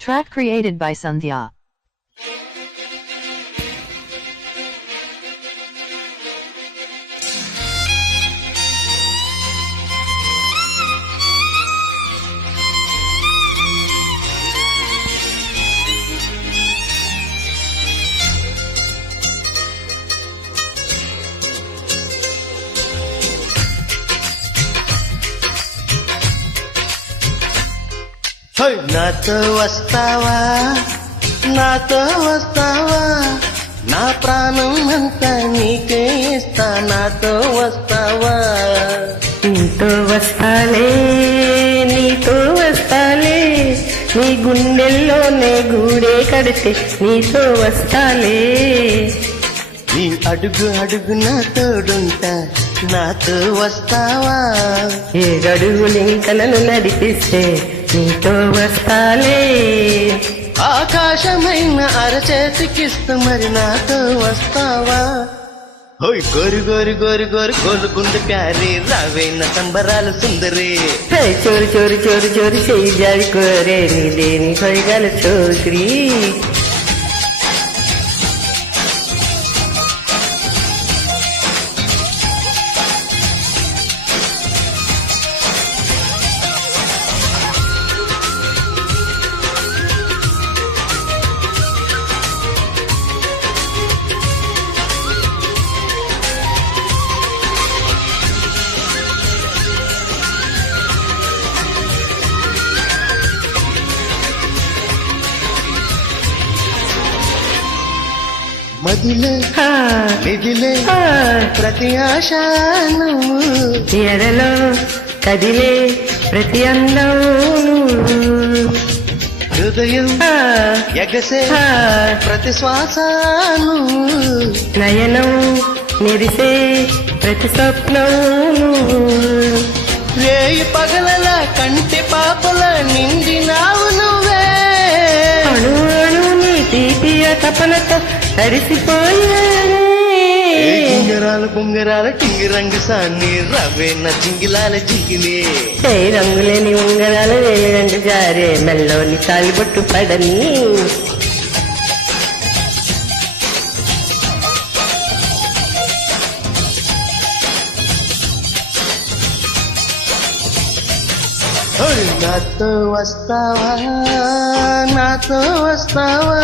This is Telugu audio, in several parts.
Track created by Sandhya. నాతో వస్తావా నాతో వస్తావా నా ప్రాణం అంతా నీకే ఇస్తా నాతో వస్తావా నీతో వస్తాలే నీతో వస్తాలే నీ గుండెల్లోనే గూడే కడితే నీతో వస్తాలే నీ అడుగు అడుగు నా తోడుంటా నాతో వస్తావా ఏ గడుగులింక నన్ను నడిపిస్తే నీతో వస్తాలే ఆకాశమైన అరచేతికిస్తూ మరి నాతో వస్తావా ఓయ్ గోరు గోరు గోరు గోరు గోలుగుండు ప్యారీ రావేన సంబరాల సుందరి హే చోరు చోరు చోరు చోరు చెయ్యి జారి కోరే నీదేని పైగల చోకరి మదిలే మిదిలే ప్రతి ఆశ నువ్వు ఎడలో కదిలే ప్రతి అందం హృదయం ఎగసే ప్రతి శ్వాస నువ్వు నయనం మెరిసే ప్రతి స్వప్నం రేయి పగలల కంటి పాపల నిండినావు నువ్వే అణు అణు నీ తీపియ తపనతో తడిసిపోయానే గింగరాల బొంగరాల టింగిరంగు సాన్ని రవేన జింగిలాల జింగిలే ఏ రంగులేని ఉంగరాలు వేలిరంగు జారే మెల్లోని తాలిబొట్టు పడని నాతో వస్తావా నాతో వస్తావా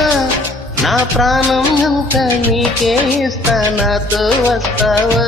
నా ప్రాణం అంతా నీకే ఇస్తా నాతో వస్తావా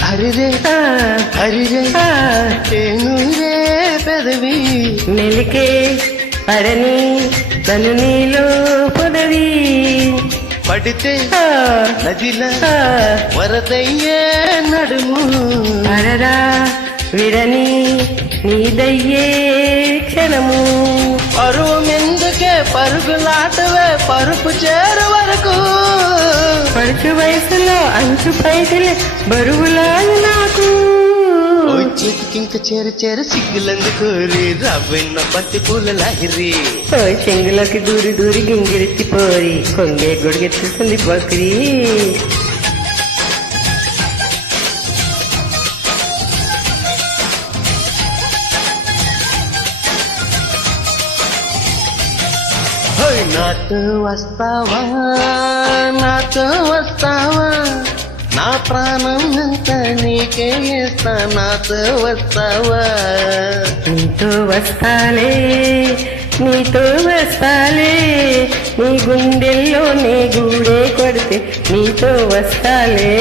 హరిరే హరిరే తేనురే పెదవి మెలికే పడని నన్ను నీలో పొదవి పడితే నదిలా వరదయ్యే నడుము పరరా విడని నీదయ్యే క్షణము పరువమెందుకే పరుగులాటవే పరుపు చేరు వరకు పడుచు వయసులో అంచు పైసలే బరువులాలు నాకు చేతికింక చేరు చేరు సిగ్గులందుకోరి రవ్వెన్న బంతి పూల లాహిరి ఓ చెంగులోకి దూరి దూరి గింగిరెత్తి పోరి కొంగే గొడిగెత్తుకుంది బక్రీ నాతో వస్తావా నాతో వస్తావా నా ప్రాణం అంతా నీకే ఇస్తా నాతో వస్తావా నీతో వస్తాలే నీతో వస్తాలే నీ గుండెల్లోనే గూడే కొడితే నీతో వస్తాలే